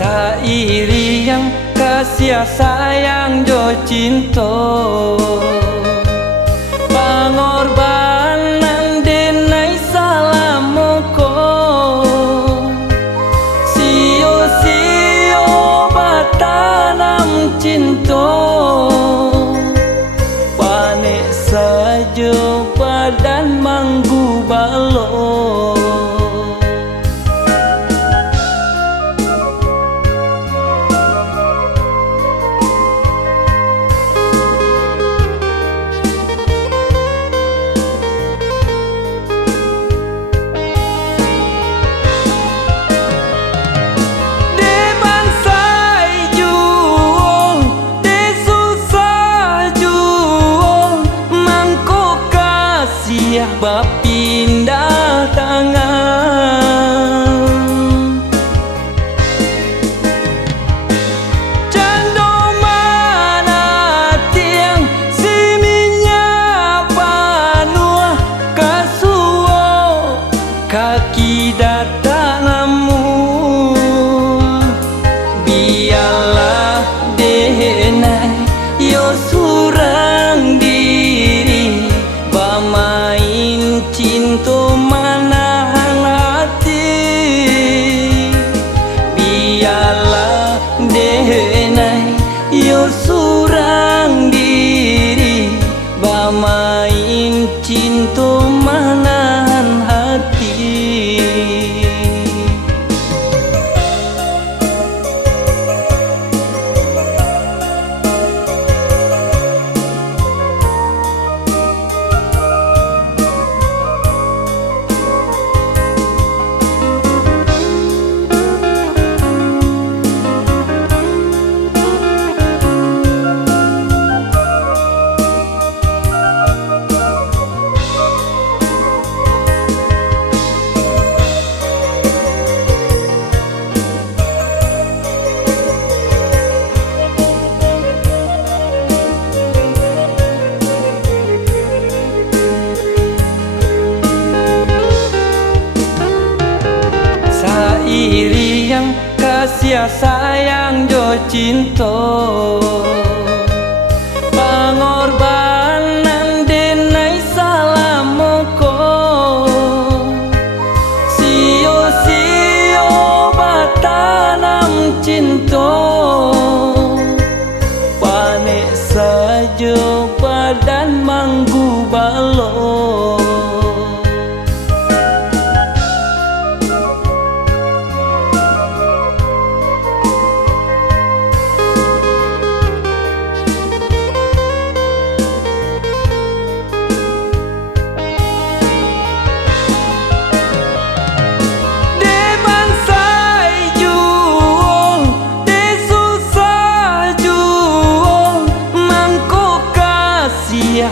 Sairi yang kasih sayang jo cinta, pengorbanan denai salamoko, sio-sio batanam cinta, panik saja badan manggu balo. Bapindah tangan cando mana tiang si minyak panua kasuo kaki datangmu biarlah denai yo surang diri bamain cinta manahan hati, biarlah denai yo surang diri bamain cinta manahan hati. Sairi yang kasih sayang jo cinta, pengorbanan denai salamoko, sio-sio batanam cinta, panik saja badan manggu balo.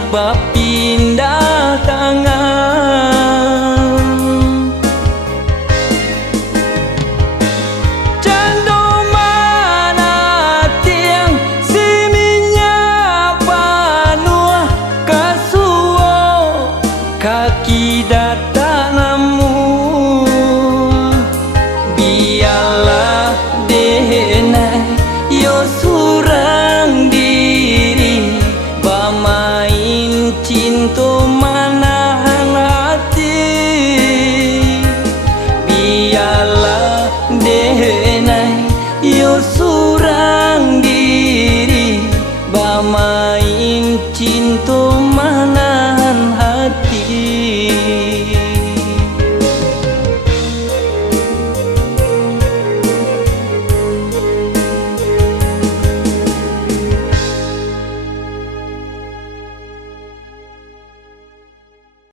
Bapindah tangan cando mana tiang si minyak panua kasuo kaki datangmu biarlah denai yo surang diri bamain cinta manahan hati, biarlah denai yo surang diri bamain cinta